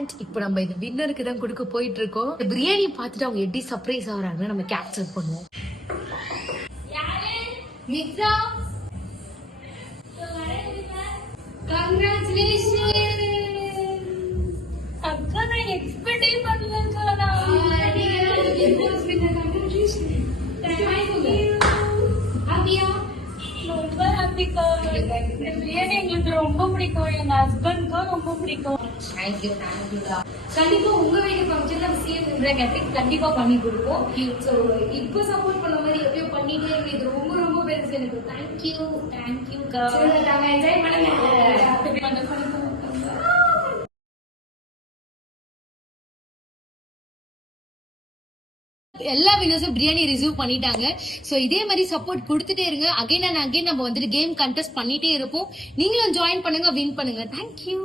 And இப்போ நம்ம இந்த வின்னருக்கு தான் கொடுக்க போயிட்டு இருக்கோம். பிரியாணி பார்த்துட்டு அவங்க எப்படி சர்ப்ரைஸ் ஆகுறாங்கன்னு நம்ம கேப்சர் பண்ணுவோம். மித்ரா, கங்க்ராச்சுலேஷன். அக்கா நான் எக்ஸ்பெக்டே பண்ணலக்கா. ரொம்ப ஹாப்பிக்கா. இந்த பிரியாணி எங்களுக்கு ரொம்ப பிடிக்கும், எங்க ஹஸ்பண்ட்க்கும் ரொம்ப பிடிக்கும். தேங்க்யூ தேங்க்யூடா. கண்டிப்பா உங்க வீட்டு ஃபங்க்ஷன் நம்ம சிஎம் கண்டிப்பா பண்ணி கொடுப்போம். ஸோ இப்போ சப்போர்ட் பண்ண மாதிரி எப்பயோ பண்ணிட்டே இருக்கு. இது ரொம்ப ரொம்ப பெருசு எனக்கு. தேங்க்யூ தேங்க்யூக்கா. என்ஜாய் பண்ணுங்க. எல்லா வினர்ஸும் பிரியாணி ரிசீவ் பண்ணிட்டாங்க. சோ இதே மாதிரி சப்போர்ட் கொடுத்துட்டே இருங்க. அகைன் அண்ட் அகைன் நம்ம வந்துட்டு கேம் கண்டெஸ்ட் பண்ணிட்டே இருப்போம். நீங்களும் ஜாயின் பண்ணுங்க, வின் பண்ணுங்க. தேங்க்யூ.